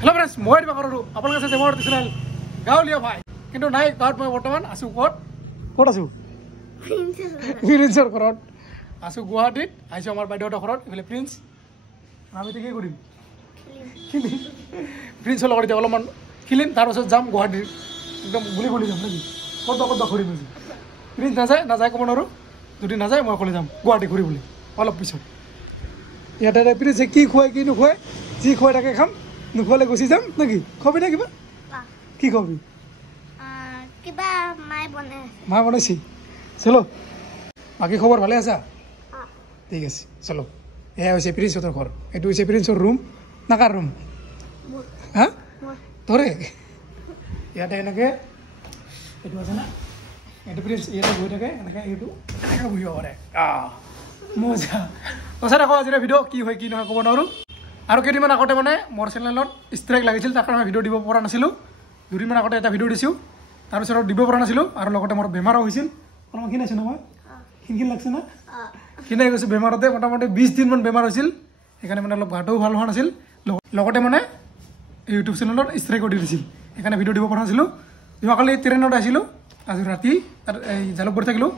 hello friends मैं दिबाकरो आपन काছে মোৰ চেনেল গাঁৱলীয়া ভাই কিন্তু নাই গাঁৱত মই বৰ্তমান আছো ক'ত আছো প্ৰিন্সৰ ঘৰত আছো গুৱাহাটীত আইছো আমাৰ বাইদেউৰ ঘৰত এফালে প্ৰিন্স আমি কি কৰিম প্ৰিন্সৰ লগত অলপমান খেলিম তাৰ পিছত যাম গুৱাহাটীৰ একদম গুলি যাম নেকি ক'ত ঘূৰিম প্ৰিন্স নাযায় ক'ব নোৱাৰো যদি নাযায় মই অকলে যাম গুৱাহাটী ঘূৰিবলৈ অলপ পিছত ইয়াতে প্ৰিন্সে কি খুৱাই কি নোখুৱাই যি খুৱাই তাকে খাম নুখুৱালে গুচি যাম নেকি খবি না কিবা কি খবি কিবা মা বনাইছি চলো বাকি খবৰ ভালে আছা ঠিক আছে চলো এয়া হৈছে প্ৰিন্সৰ ঘৰ এইটো হৈছে প্ৰিন্সৰ ৰুম না কাৰ ৰুম হা তোৰে ইয়াতে এনেকে এইটো আছে না এইটো প্ৰিন্স ইয়াতে বহি থাকে এনেকে এইটো এনেকে বহিব পাৰে মজা ওচৰত আকৌ আজিৰ ভিডিঅ' কি হয় কি নহয় ক'ব নোৱাৰো আৰু কেইদিনমান আগতে মানে মোৰ চেনেলত ষ্ট্ৰাইক লাগিছিল তাৰ কাৰণে ভিডিঅ' দিব পৰা নাছিলোঁ দুদিনমান আগতে এটা ভিডিঅ' দিছোঁ তাৰপিছত দিব পৰা নাছিলোঁ আৰু লগতে মোৰ বেমাৰো হৈছিল অলপমান খিনাইছোঁ ন মই খিনখিন লাগছে না খিনাই গৈছোঁ বেমাৰতে মোটামুটি 20 দিনমান বেমাৰ হৈছিল সেইকাৰণে মানে অলপ গাটোও ভাল হোৱা নাছিল লগতে মানে ইউটিউব চেনেলত ষ্ট্ৰাইক কৰি দিছিল সেইকাৰণে ভিডিঅ' দিব পৰা নাছিলোঁ যোৱাকালি ট্ৰেইনত আহিছিলোঁ আজি ৰাতি তাৰ এই জালুকবাৰী থাকিলোঁ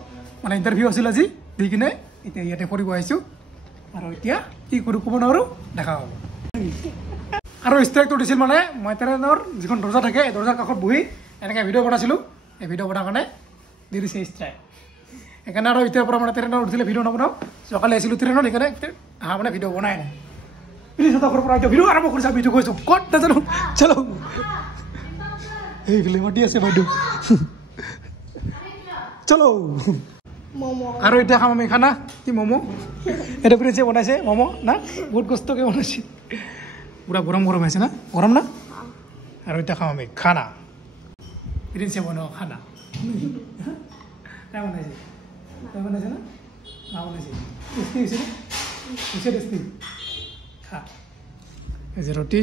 মানে ইণ্টাৰভিউ আছিল আজি দি কিনে এতিয়া ইয়াতে ফুৰিব আহিছোঁ আৰু এতিয়া কি কৰোঁ ক'ব নোৱাৰোঁ দেখা হ'ব আৰু ষ্ট্ৰাইকটো দিছিল মানে মই ট্ৰেইনৰ যিখন দৰ্জা থাকে এই দৰ্জাৰ কাষত বহি এনেকৈ ভিডিঅ' বনাইছিলোঁ এই ভিডিঅ' বনাৰ কাৰণে দি দিছে ষ্ট্ৰাইক সেইকাৰণে আৰু এতিয়াৰ পৰা মানে ট্ৰেইনত উঠিলে ভিডিঅ' নবনাওঁ যোৱাকালি আহিছিলোঁ ট্ৰেইনত সেইকাৰণে মানে ভিডিঅ' বনাই নাই প্লিজ ঘৰৰ পৰা এতিয়া ভিডিঅ' আৰম্ভ কৰিছে ভিডিঅ' কৈছোঁ ক'ত নাজানো চলো এইফালে মাতি আছে বাইদেউ চলো আৰু এতিয়া খাম আমি খানা কি ম'ম' এটা প্ৰিন্সে বনাইছে ম'ম' না বহুত কষ্টকৈ বনাইছে পুৰা গৰম হৈছে না গৰম না আৰু এতিয়া খাম আমি খানা প্ৰিন্সে বনোৱা খানা তাই বনাইছে না মা বনাইছে টেষ্টি হৈছে না টেষ্টি খা এই যে ৰুটি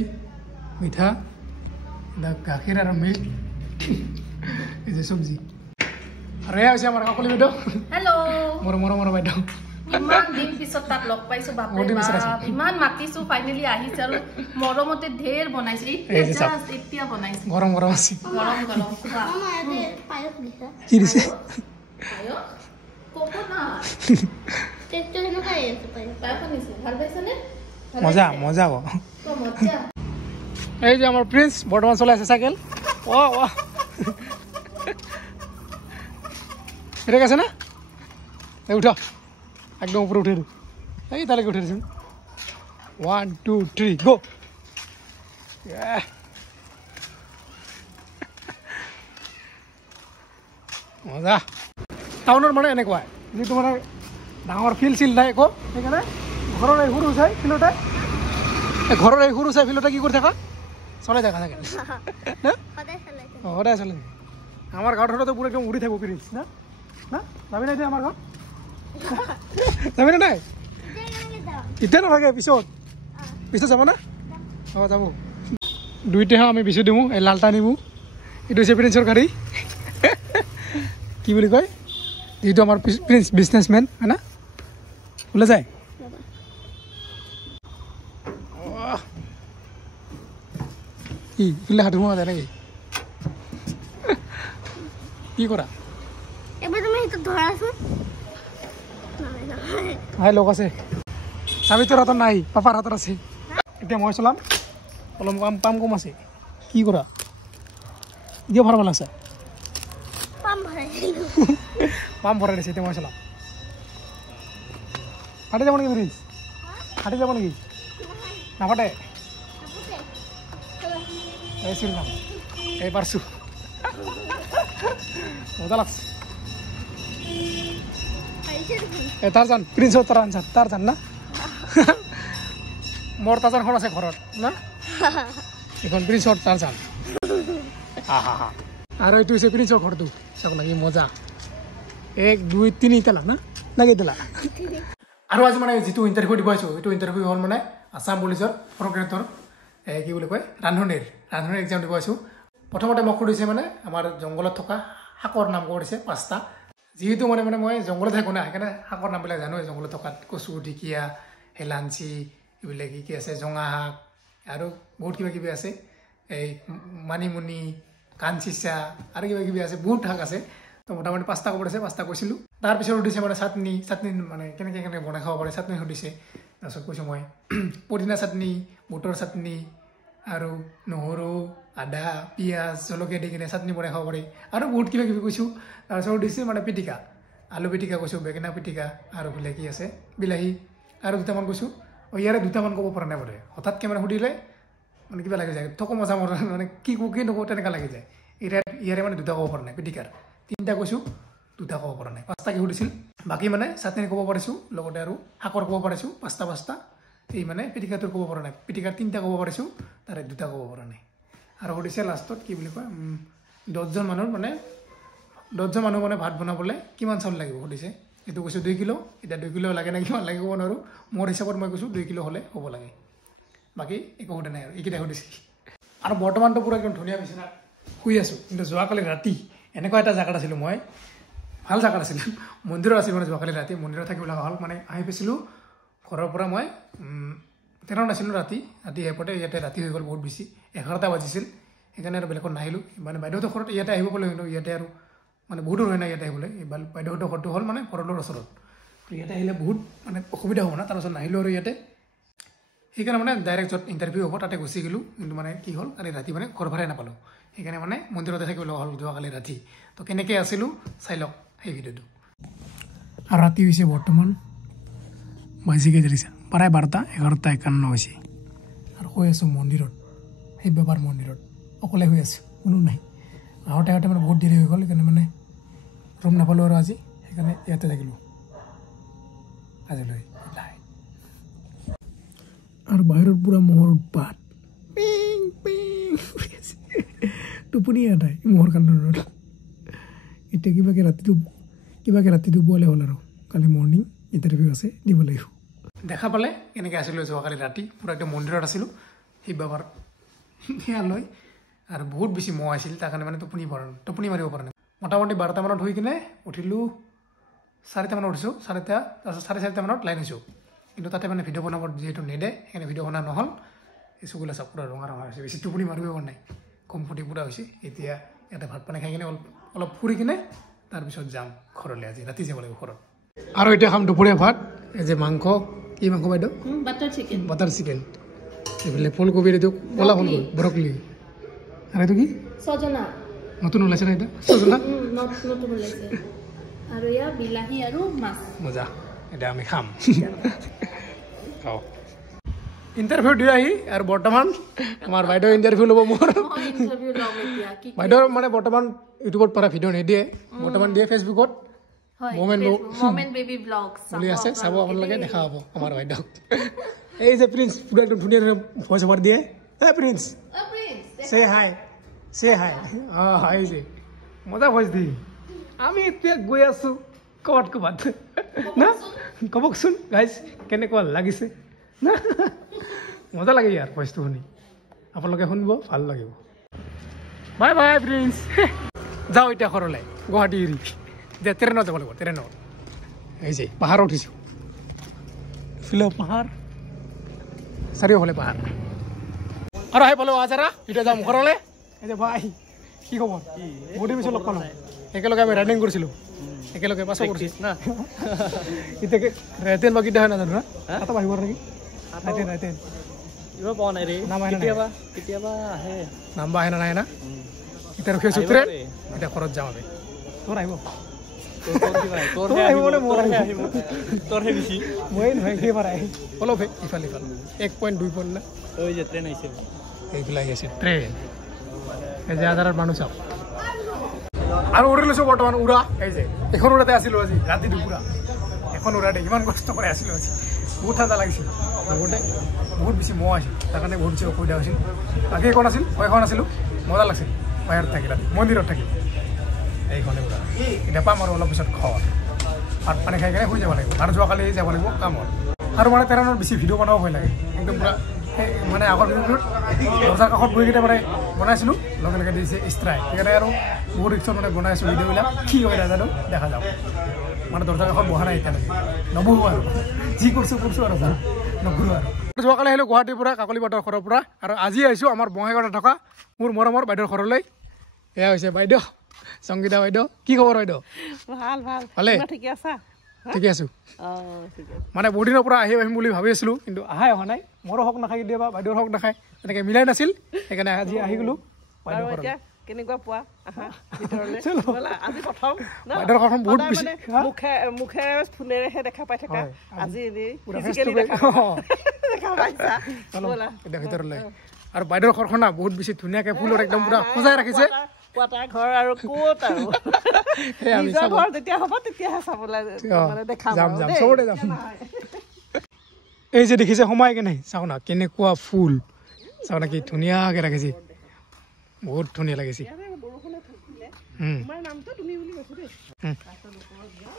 মিঠা গাখীৰ আৰু মিল্ক এই যে চব্জি আৰু এয়া হৈছে আমাৰ কাকলি বাইদেউ হেল্ল' মোৰ মৰমৰ বাইদেউ ইমান দিন পিছত তাক লগ পাইছো বাপৰে বাপ ইমান মাতিছো ফাইনেলি আহিছে আৰু মৰমতে ঢেৰ বনাইছে এতিয়া বনাইছে গৰম আছে গৰম কি দিছে মজা এই যে আমাৰ প্ৰিন্স বৰ্তমান চলাই আছে চাইকেল ঠিক আছে না উঠা একদম উপৰে উঠে এই তাহলে উঠে 1 2 3 গো মজা টাউনৰ মানে এনেকুৱা যিটো মানে ডাঙৰ ফিল্ড নাই একো সেইকাৰণে ঘৰৰ এই সৰু চাই ফিল্ডতে ঘৰৰ এই সৰু চাই ফিল্ডতে কি কৰি থাকা চলাই থাকা থাকে সদায় চলাই আমাৰ গাঁৱত হ'লেতো পুৰা একদম উৰি থাকিব প্ৰিন্স না না যাবি নাই আমাৰ ঘৰত যাবি নাই এতিয়া নাথাকে পিছত যাব না যাব দুইটাহে আমি বেছি দিওঁ এই লালটা নিবো এইটো হৈছে প্ৰিন্সৰ গাড়ী কি বুলি কয় যিটো আমাৰ প্ৰিন্স বিজনেছমেন হয় না ওলাই যায় কি কিলা হাত সোমোৱা যায় নেকি কি কৰা লগ আছে চাবি তোৰ হাতত নাই পাপাৰ হাতত আছে এতিয়া মই চলাম অলপ পাম কম আছে কি কৰা এতিয়া ভৰাব লাগছে পাম ভৰাই দিছে এতিয়া মই চলাম ফাটি যাব নেকি প্ৰিন্স ফাটি যাব নেকি নাফাটে এই চিৰিয়াম এই পাৰছোঁ মজা লাগছে টাৰজান প্ৰিন্সৰ টাৰজান না মোৰ টাৰজানখন আছে ঘৰত না এইখন প্ৰিন্সৰ টাৰজান আৰু এইটো হৈছে প্ৰিন্সৰ ঘৰটো চাওক লাগি মজা 1 2 3 তালা না লাগে তালা আৰু আজি মানে যিটো ইণ্টাৰভিউ দিব আহিছোঁ এইটো ইণ্টাৰভিউ হ'ল মানে আছাম পুলিচৰ প্ৰগ্ৰেটৰ কি বুলি কয় ৰান্ধনীৰ এক্সাম দিব আহিছোঁ প্ৰথমতে মোক সুধিছে মানে আমাৰ জংঘলত থকা শাকৰ নাম কৰিছে 5টা যেহেতু মানে মই জংঘলত থাকোঁ না সেইকাৰণে শাকৰ নামবিলাক জানো জংঘলত থকাত কচু ঢেকীয়া হেলাঞ্চি এইবিলাক কি আছে জঙা শাক আৰু বহুত কিবা কিবি আছে এই মানিমুনি কাঞ্চিচা আৰু কিবা কিবি আছে বহুত শাক আছে তো মোটামুটি 5টা ক'ব দিছে 5টা কৈছিলোঁ তাৰপিছত সুধিছে মানে চাটনি মানে কেনেকৈ বনাই খাব পাৰে চাটনি সুধিছে তাৰপিছত কৈছোঁ মই পুদিনা চাটনি বুটৰ চাটনি আৰু নহৰু আদা পিঁয়াজ জলকীয়া দি কিনে চাটনি বনাই খাব পাৰি আৰু বহুত কিবা কিবি কৈছোঁ তাৰপিছত সুধিছে মানে পিটিকা আলু পিটিকা কৈছোঁ বেঙেনা পিটিকা আৰু বোলে কি আছে বিলাহী আৰু দুটামান কৈছোঁ ইয়াৰে দুটামান ক'ব পৰা নাই বোলে হঠাৎকৈ মানে সুধিলে মানে কিবা লাগি যায় থকো মজা মানে কি নকওঁ তেনেকুৱা লাগি যায় ইয়াৰে মানে দুটা ক'ব পৰা নাই পিটিকাৰ 3টা কৈছোঁ 2টা ক'ব পৰা নাই 5টাকৈ সুধিছিল বাকী মানে চাটনি ক'ব পাৰিছোঁ লগতে আৰু শাকৰ ক'ব পাৰিছোঁ 5টা এই মানে পিটিকাটোৰ ক'ব পৰা নাই পিটিকাৰ 3টা ক'ব পাৰিছোঁ তাৰে 2টা ক'ব পৰা নাই আৰু সুধিছে লাষ্টত কি বুলি কয় 10জন মানুহ মানে ভাত বনাবলৈ কিমান চাউল লাগিব সুধিছে এইটো কৈছোঁ 2 কিলো এতিয়া 2 কিলো লাগে নে কিমান লাগিব নোৱাৰোঁ মোৰ হিচাপত মই কৈছোঁ 2 কিলো হ'লে হ'ব লাগে বাকী একো সোধা নাই আৰু এইকেইটা সুধিছিল আৰু বৰ্তমানটো পূৰা একদম ধুনীয়া বিচনাত শুই আছোঁ কিন্তু যোৱাকালি ৰাতি এনেকুৱা এটা জেগাত আছিলোঁ মই ভাল জেগাত আছিলোঁ মন্দিৰত আছিলোঁ মানে যোৱাকালি ৰাতি মন্দিৰত থাকিব লগা হ'ল মানে আহি পাইছিলোঁ ঘৰৰ পৰা মই 13 আছিলোঁ ৰাতি এয়াৰপৰ্টে ইয়াতে ৰাতি হৈ গ'ল বহুত বেছি 11টা বাজিছিল সেইকাৰণে আৰু বেলেগত নাহিলোঁ মানে বাইদেউহঁতৰ ঘৰত ইয়াতে আহিব পাৰিলোঁ কিন্তু ইয়াতে আৰু মানে বহুত দূৰ হয় না ইয়াতে আহিবলৈ বাইদেউহঁতৰ ঘৰটো হ'ল মানে ভৰলৰ ওচৰত তো ইয়াতে আহিলে বহুত মানে অসুবিধা হ'ব না তাৰপিছত নাহিলোঁ আৰু ইয়াতে সেইকাৰণে মানে ডাইৰেক্ট য'ত ইণ্টাৰভিউ হ'ব তাতে গুচি গ'লোঁ কিন্তু মানে কি হ'ল কালি ৰাতি মানে ঘৰ ভাড়াই নাপালোঁ সেইকাৰণে মানে মন্দিৰতে থাকিব লগা হ'ল যোৱাকালি ৰাতি তো কেনেকৈ আছিলোঁ চাই লওক সেই ভিডিঅ'টো আৰু ৰাতি হৈছে বৰ্তমান বাজিকে ধৰিছে প্ৰায় 12টা 11:51 হৈছে আৰু শুই আছোঁ মন্দিৰত সেই বাবাৰ মন্দিৰত অকলে শুই আছোঁ কোনো নাই আহোঁতে মানে বহুত দেৰি হৈ গ'ল সেইকাৰণে মানে ৰুম নাপালোঁ আৰু আজি সেইকাৰণে ইয়াতে থাকিলোঁ আজিলৈ আৰু বাহিৰত পূৰা মহৰ উৎপাত টোপনি এটাই মহৰ কান্দোনত এতিয়া কিবাকে ৰাতিটো পোৱালে হ'ল আৰু কালি মৰ্ণিং ইণ্টাৰভিউ আছে দিব লাগিব দেখা পালে এনেকৈ আছিলোঁ যোৱাকালি ৰাতি পূৰা একদম মন্দিৰত আছিলোঁ শিৱ বাবাৰ সেয়া লৈ আৰু বহুত বেছি মহ আছিল তাৰ কাৰণে মানে টোপনি মাৰিব পৰা নাই মোটামুটি 12টা মানত হৈ কিনে উঠিলোঁ 4টা মানত উঠিছোঁ 4টা তাৰপিছত 4:30 মানত লাইন হৈছোঁ কিন্তু তাতে মানে ভিডিঅ' বনাব যিহেতু নেদে সেইকাৰণে ভিডিঅ' বনোৱা নহ'ল এই চকুলা চাপ পূৰা ৰঙা হৈছে বেছি টোপনি মাৰিব পৰা নাই কমফৰ্টি পূৰা হৈছে এতিয়া ইয়াতে ভাত পানী খাই কিনে অলপ ফুৰি কিনে তাৰপিছত যাম ঘৰলৈ আজি ৰাতি যাব লাগিব ঘৰত আৰু এতিয়া খাম দুপৰীয়া ভাত এই যে মাংস কি মাংস বাইদেউ বাটাৰ চিকেন এইফালে ফুলকবিৰ এইটো ক'লা ফুলকবি ব্ৰকলি আৰু এইটো কি সজনা নতুন ওলাইছে না এটা সজনা নতুন ওলাইছে আৰু ইয়া বিলাহী আৰু মাছ মজা এটা আমি খাম খাওঁ ইণ্টাৰভিউ দি আহি আৰু বৰ্তমান আমাৰ বাইদেউ ইণ্টাৰভিউ ল'ব মোৰ বাইদেউৰ মানে বৰ্তমান ইউটিউবত পৰা ভিডিঅ' নিদিয়ে বৰ্তমান দিয়ে ফেচবুকত মোমেন্ট বেবি ব্লগছ বুলি আছে চাব আপোনালোকে দেখা পাব আমাৰ বাইদেউক এই যে প্ৰিন্স পুৰা একদম ধুনীয়া ভইচ অভাৰ দিয়ে এই প্ৰিন্স চে হাই এই যে মজা ভইচ দি আমি এতিয়া গৈ আছোঁ ক'ৰবাত না ক'বচোন গাইজ কেনেকুৱা লাগিছে না মজা লাগে ইয়াৰ ভইচটো শুনি আপোনালোকে শুনিব ভাল লাগিব বাই বাই প্ৰিন্স যাওঁ এতিয়া ঘৰলৈ গুৱাহাটী এৰি এতিয়া ট্ৰেইনত যাব লাগিব ট্ৰেইনত এই যে পাহাৰত উঠিছোঁ ফিল পাহাৰ চাৰিওফালে পাহাৰ আৰু আহি পালোঁ আজাৰা এতিয়া যাম ঘৰলৈ এই যে ভাই কি খবৰ বহুত দিন পিছত লগ পালোঁ একেলগে আমি ৰানিং কৰিছিলোঁ একেলগে পাছ কৰিছোঁ না এতিয়া ৰাইটেন বা কেতিয়া হয় নাজানো না তাতো আহিব নেকি ৰাইটেন নাম্বাৰ আহে নাহে না এতিয়া ৰখি আছোঁ ট্ৰেইন এতিয়া ঘৰত যাওঁ আমি তোৰ আহিব মই নহয় সেইবাৰ আহি অলপ ইফালে 1.2 পইণ্ট না ট্ৰেইন আহিছে এইফালে আহি আছে ট্ৰেইন এই যে আজাৰৰ মানুহ চাওক আৰু উৰি লৈছোঁ বৰ্তমান উৰা এই যে এখন উৰাতে আছিলোঁ আজি ৰাতি দুপুৰা এখন উৰাতে ইমান কষ্ট কৰি আছিলোঁ আজি বহুত ঠাণ্ডা লাগিছিল লগতে বহুত বেছি মহ আছিল তাৰ কাৰণে বহুত বেছি অসুবিধা হৈছিল বাকী এখন আছিল এখন আছিলোঁ মজা লাগিছিল বাহিৰত থাকি ৰাতি মন্দিৰত থাকি এইখনে উৰা এতিয়া পাম আৰু অলপ পিছত ঘৰ ভাত পানী খাই কিনে শুই যাব লাগিব আৰু যোৱাকালি যাব লাগিব কামত আৰু মানে ট্ৰেইনত বেছি ভিডিঅ' বনাব ভয় লাগে একদম পূৰা মানে আগৰ ভিডিঅ'টোত দৰ্জাৰ কাষত বহি কিনে মানে বনাইছিলোঁ লগে লগে দিছে ষ্ট্ৰাইক সেইকাৰণে আৰু বহুত ৰিক্সত মানে বনাইছোঁ ভিডিঅ'বিলাক কি হয় নাজানো দেখা যাওক মানে দৰ্জাৰ কাষত বহা নাই এতিয়ালৈকে নবহোঁ আৰু যি কৰিছোঁ আৰু নঘূৰোঁ আৰু যোৱাকালি আহিলোঁ গুৱাহাটীৰ পৰা কাকলি বাটৰ ঘৰৰ পৰা আৰু আজি আহিছোঁ আমাৰ বঙাইগাঁৱত থকা মোৰ মৰমৰ বাইদেউৰ ঘৰলৈ এয়া হৈছে বাইদেউ সংগীতা বাইদেউ কি খবৰ বাইদেউ ভাল ভাল ভালে ঠিকে আছা ঠিকে আছোঁ মানে বহুত দিনৰ পৰা আহিম বুলি ভাবি আছিলোঁ কিন্তু অহাই অহা নাই মোৰো হওক নাখায় কেতিয়াবা বাইদেউৰ হওক নাখায় তেনেকৈ মিলাই নাছিল সেইকাৰণে আজি আহি গ'লোঁ বাইদেউৰ ঘৰলৈ কেনেকুৱা পোৱা আজি প্ৰথম বাইদেউৰ ঘৰখন বহুত বেছি মুখে ফুলেৰেহে দেখা পাই থাকা আজি ভিতৰলৈ আৰু বাইদেউৰ ঘৰখন না বহুত বেছি ধুনীয়াকৈ ফুলৰ একদম পুৰা সজাই ৰাখিছে ঘৰ আৰু ক'ত আৰু ঘৰ যেতিয়া হ'ব তেতিয়াহে চাবলৈ যাম চবতে যাম এই যে দেখিছে সোমাই কেনে চাওঁ না কেনেকুৱা ফুল চাওঁ না কি ধুনীয়াকৈ ৰাখিছে বহুত ধুনীয়া লাগিছে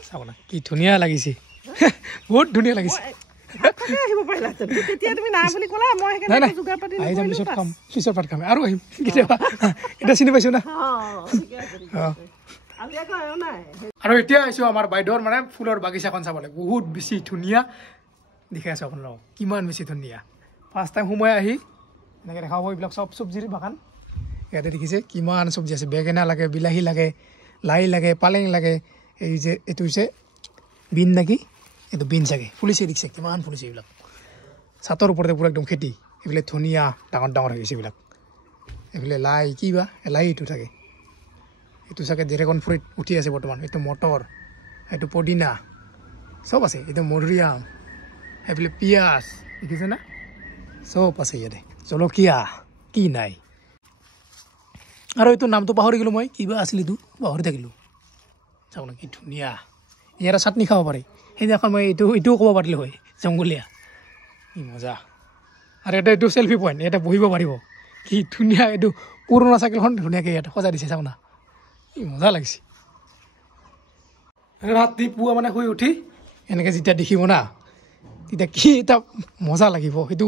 চাওঁ না কি ধুনীয়া লাগিছে বহুত ধুনীয়া লাগিছে আহি যাম পিছত খাম পিছৰ পাত খাম আৰু আহিম কেতিয়াবা এতিয়া চিনি পাইছো না আৰু এতিয়া আহিছোঁ আমাৰ বাইদেউৰ মানে ফুলৰ বাগিচাখন চাবলৈ বহুত বেছি ধুনীয়া দেখাই আছোঁ আপোনালোকক কিমান বেছি ধুনীয়া ফাৰ্ষ্ট টাইম সোমাই আহি এনেকৈ দেখা পাব এইবিলাক চব চব্জিৰ বাগান ইয়াতে দেখিছে কিমান চব্জি আছে বেঙেনা লাগে বিলাহী লাগে লাই লাগে পালেং লাগে এই যে এইটো হৈছে বিন নেকি এইটো বিন চাগে ফুলিছে দেখিছে কিমান ফুলিছে এইবিলাক ছাতৰ ওপৰতে পূৰা একদম খেতি এইফালে ধুনীয়া ডাঙৰ ডাঙৰ হৈ গৈছে এইবিলাক এইফালে লাই কি বা লাই এইটো থাকে এইটো চাগে ড্ৰেগন ফ্ৰুইট উঠি আছে বৰ্তমান এইটো মটৰ এইটো পদিনা চব আছে এইটো মধুৰিআম এইফালে পিঁয়াজ দেখিছে না চব আছে ইয়াতে জলকীয়া কি নাই আৰু এইটো নামটো পাহৰি গ'লোঁ মই কিবা আছিল এইটো পাহৰি থাকিলোঁ চাওক না কি ধুনীয়া ইয়াৰ চাটনি খাব পাৰি সেইদিনাখন মই এইটোও ক'ব পাৰিলোঁ হয় জংঘলীয়া কি মজা আৰু এটা এইটো চেল্ফি পইণ্ট ইয়াতে বহিব পাৰিব কি ধুনীয়া এইটো পুৰণা চাইকেলখন ধুনীয়াকৈ ইয়াতে সজাই দিছে চাওক না কি মজা লাগিছে ৰাতিপুৱা মানে শুই উঠি এনেকৈ যেতিয়া দেখিব না তেতিয়া কি এটা মজা লাগিব সেইটো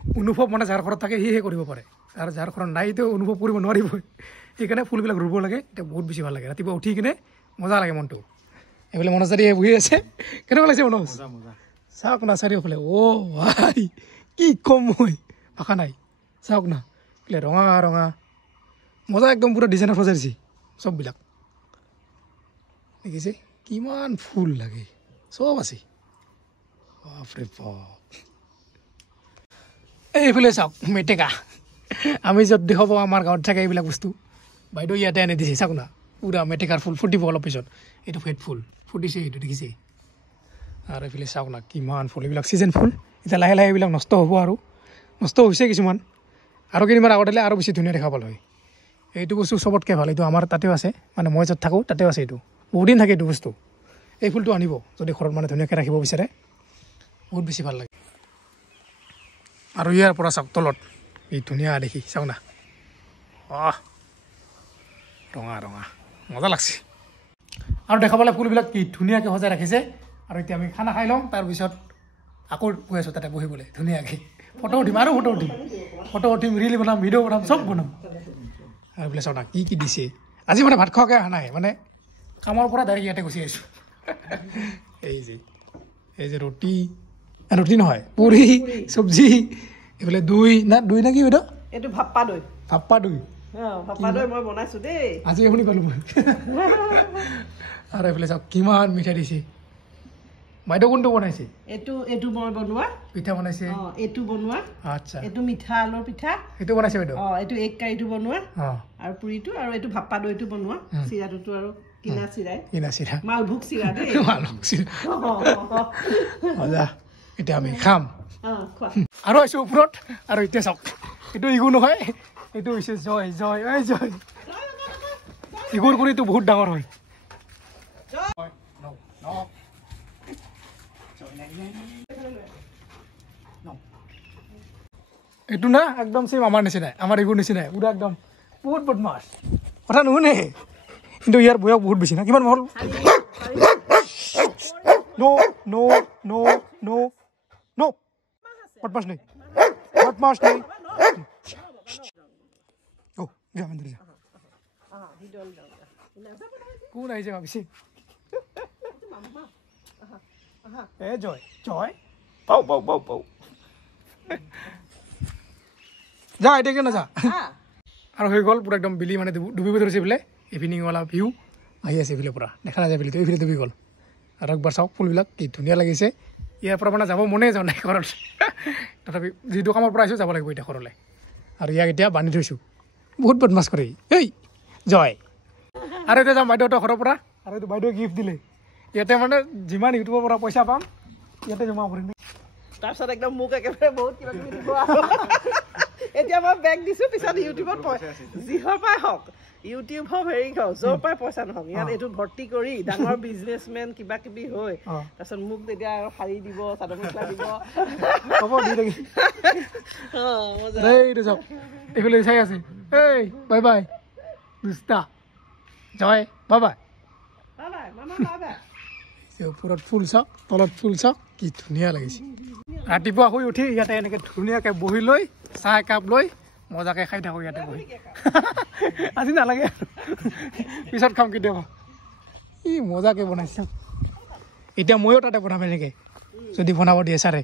অনুভৱ মানে যাৰ ঘৰত থাকে সিহে কৰিব পাৰে আৰু যাৰ ঘৰত নাই তো অনুভৱ কৰিব নোৱাৰিবই সেইকাৰণে ফুলবিলাক ৰুব লাগে এতিয়া বহুত বেছি ভাল লাগে ৰাতিপুৱা উঠি কিনে মজা লাগে মনটো এইফালে মনোজ দাদী বহি আছে কেনেকুৱা লাগিছে মনোজ চাওক না চাৰিওফালে ভাই কি কম মই ভাষা নাই চাওক না এইফালে ৰঙা ৰঙা মজা একদম পুৰা ডিজাইনত সজাই দিছে চববিলাক দেখিছে কিমান ফুল লাগে চব আছে বাপৰে বাপ এইফালে চাওক মেটেকা আমি য'ত দেখাব আমাৰ গাঁৱত থাকে এইবিলাক বস্তু বাইদেউ ইয়াতে আনি দিছে চাওক না পুৰা মেটেকাৰ ফুল ফুটিব অলপ পিছত এইটো ফেট ফুল ফুটিছে এইটো দেখিছে আৰু এইফালে চাওক না কিমান ফুল এইবিলাক ছিজন ফুল এতিয়া লাহে লাহে এইবিলাক নষ্ট হ'ব আৰু নষ্ট হৈছে কিছুমান আৰু কেইদিনমান আগত আহিলে আৰু বেছি ধুনীয়া দেখা পাল হয় এইটো বস্তু চবতকৈ ভাল এইটো আমাৰ তাতেও আছে মানে মই য'ত থাকোঁ তাতেও আছে এইটো বহুত দিন থাকে এইটো বস্তু এই ফুলটো আনিব যদি ঘৰত মানে ধুনীয়াকৈ ৰাখিব বিচাৰে বহুত বেছি ভাল লাগে আৰু ইয়াৰ পৰা চাওক তলত এই ধুনীয়া দেখি চাওক না ৰঙা ৰঙা মজা লাগছে আৰু দেখা পালে ফুলবিলাক কি ধুনীয়াকৈ সজাই ৰাখিছে আৰু এতিয়া আমি খানা খাই ল'ম তাৰপিছত আকৌ গৈ আছোঁ তাতে বহিবলৈ ধুনীয়াকৈ ফটো উঠিম আৰু ফটো উঠিম ৰিল বনাম ভিডিঅ' বনাম চব বনাম আৰু বোলে চাওক না কি দিছে আজি মানে ভাত খোৱাকৈ অহা নাই মানে কামৰ পৰা ডাইৰেক্ট ইয়াতে গুচি আহিছোঁ এই যে ৰুটি নহয় পুৰি চব্জি এইফালে দৈ না কি বাইদেউ এইটো ভাপ্পা দৈ ভাপ্পা দৈ মই বনাইছোঁ দেই আজি শুনি পালোঁ মই আৰু এইফালে চাওক কিমান মিঠাই দিছে বাইদেউ কোনটো বনাইছে এইটো মই বনোৱা পিঠা বনাইছে এইটো বনোৱা আচ্ছা এইটো মিঠা আলুৰ পিঠা সেইটো বনাইছে বাইদেউ এইটো এগ কাৰীটো বনোৱা আৰু পুৰিটো আৰু এইটো ভাপ্পা দৈটো বনোৱা চিৰাটোতো আৰু কিনা চিৰা মালভোগ চিৰা দেই মালভোগ চিৰা মজা এতিয়া আমি খাম আৰু আহিছোঁ ওপৰত আৰু এতিয়া চাওক এইটো ইগু নহয় এইটো হৈছে জয় ইগুৰ কৰিটো বহুত ডাঙৰ হয় এইটো না একদম চেম আমাৰ নিচিনাই আমাৰ ইগুৰ নিচিনাই পুৰা একদম বহুত বদমাছ কথা নুশুনে কিন্তু ইয়াৰ বয়স বহুত বেছি না কিমান হ'ল নো বদমাছ নেই কোন আহিছে ভাবিছে জয় যা এতিয়া কিয় নাযা আৰু হৈ গ'ল পুৰা একদম বিলি মানে ডুবিব ধৰিছে বোলে ইভিনিংৱালা ভিউ আহি আছে এইফালে পুৰা দেখা নাযায় বিলিটো এইফালে ডুবি গ'ল আৰু একবাৰ চাওক ফুলবিলাক কি ধুনীয়া লাগিছে ইয়াৰ পৰা মানে যাব মনে যোৱা নাই ঘৰত তথাপি যিটো কামৰ পৰা আহিছোঁ যাব লাগিব এতিয়া ঘৰলৈ আৰু ইয়াক এতিয়া বান্ধি থৈছোঁ বহুত বদমাছ কৰে এই জয় আৰু এতিয়া যাম বাইদেউহঁতৰ ঘৰৰ পৰা আৰু এইটো বাইদেৱে গিফ্ট দিলে ইয়াতে মানে যিমান ইউটিউবৰ পৰা পইচা পাম ইয়াতে জমা কৰিম তাৰপিছত একদম মোক একেবাৰে বহুত কিবা কিবি দিব এতিয়া মই বেগ দিছোঁ পিছত ইউটিউবত যিহৰ পৰাই হওক ইউটিউব হওক হেৰি হওক য'ৰ পৰাই পইচা নহওক ইয়াত এইটো ভৰ্তি কৰি ডাঙৰ বিজনেছমেন কিবা কিবি হৈ তাৰপিছত মোক তেতিয়া আৰু শাৰী দিব চাদৰ মেখেলা দিব হ'ব দি থাকি এইটো চাওক এইফালে চাই আছে এই বাই বাই দুষ্টা জয় বাই বাই ওপৰত ফুল চাওক তলত ফুল চাওক কি ধুনীয়া লাগিছে ৰাতিপুৱা শুই উঠি ইয়াতে এনেকৈ ধুনীয়াকৈ বহি লৈ চাহ একাপ লৈ মজাকৈ খাই থাকোঁ ইয়াতে বহি আজি নালাগে আৰু পিছত খাম কেতিয়াবা ই মজাকৈ বনাইছে এতিয়া ময়ো তাতে বনাম এনেকৈ যদি বনাব দিয়ে ছাৰে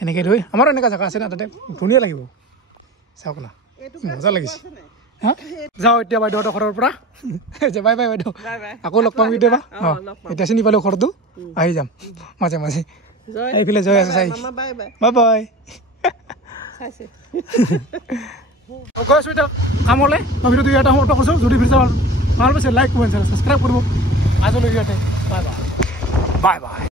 এনেকৈ লৈ আমাৰো এনেকুৱা জেগা আছে না তাতে ধুনীয়া লাগিব চাওক না মজা লাগিছে হা যাওঁ এতিয়া বাইদেউহঁতৰ ঘৰৰ পৰা বাই বাই বাইদেউ আকৌ লগ পাম কেতিয়াবা অঁ এতিয়া চিনি পালোঁ ঘৰটো আহি যাম মাজে মাজে এইফালে জয় আছে চাই বাই বাই গৈ আছোঁ এতিয়া কামলৈ মই ভিডিঅ'টো ইয়াতে সমাপ্ত কৰিছোঁ যদি ভিডিঅ' ভাল পাইছে লাইক কমেণ্ট ছাবস্ক্ৰাইব কৰিব আজিলৈ ইয়াতে বাই বাই বাই বাই